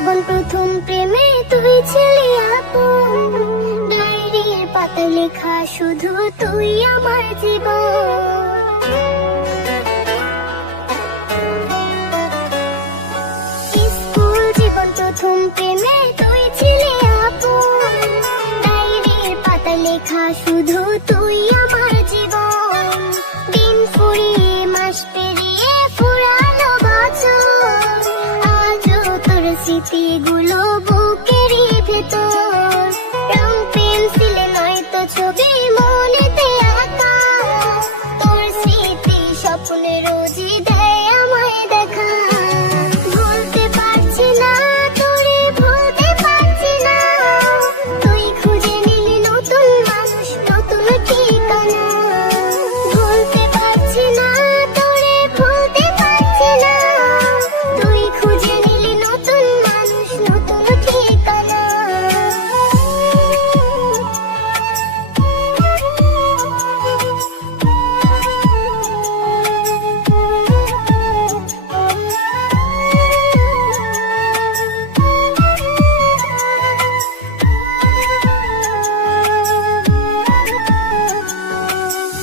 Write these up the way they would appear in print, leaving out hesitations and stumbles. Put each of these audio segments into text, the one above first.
জীবন প্রথম প্রেমে তুই ছিলি আপন, ডায়েরির পাতা লেখা শুধু তুই আমার জীবন। স্কুল জীবন প্রথম প্রেমে তুই ছিলি আপন, ডায়েরির পাতা লেখা শুধু তুই আমার জীবন। দিন ফুরিয়ে মাস পেরিয়ে ফুরালো বছর, আজও তোর স্মৃতিগুলো বুকেরই ভেতর। রং পেন্সিলে নয়তো ছবি মনেতে আঁকা, তোর স্মৃতি স্বপ্নে রোজই দেয় আমায় দেখা। ভুলতে পারছি না তোরে, ভুলতে পারছি না, তুই খুঁজে নিলি নতুন মানুষ, নতুন ঠিকানা। ভুলতে পারছি না তোরে, ভুলতে পারছি না, তুই খুঁজে নিলি নতুন মানুষ, নতুন ঠিকানা।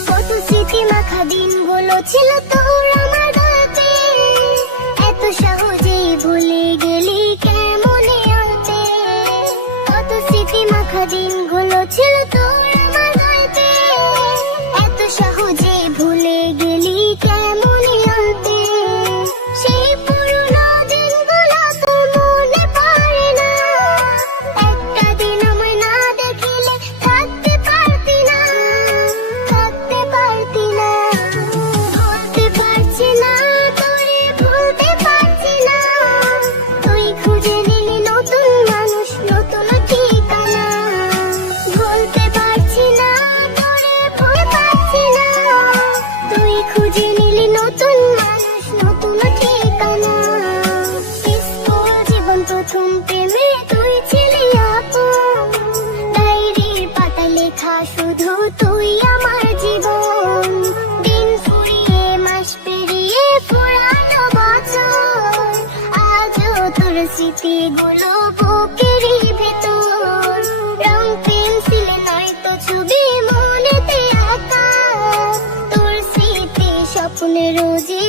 কত স্মৃতি মাখা দিনগুলো ছিল তোর আমার গল্পে, এত সহজেই ভুলে গেলি কেমনে আনতে। কত স্মৃতি মাখা দিনগুলো ছিল তোর আমার গল্পে, এত সহজেই ভুলে গেলি কেমনে আনতে। সেই পুরনো দিনগুলো তোর মনে পড়ে না, একটা দিন আমায় না দেখিলে থাকতে পারতি না, থাকতে পারতি না। ভুলতে পারছি না তোরে, ভুলতে পারছি না, তুই খুঁজে নিলি নতুন মানুষ, নতুন ঠিকানা। ভুলতে পারছি না তোরে, ভুলতে পারছি না, তুই খুঁজে নিলি নতুন মানুষ, নতুন ঠিকানা। স্কুল জীবন প্রথম প্রেমে তুই ছিলি আপন, ডায়েরির পাতা লেখা শুধু তুই আমার জীবন। দিন ফুরিয়ে মাস পেরিয়ে ফুরালো বছর, আজও তোর স্মৃতিগুলো বুকেরই ভেতর। রং পেন্সিলে নয়তো ছবি মনেতে আঁকা, তোর স্মৃতি স্বপ্নে রোজই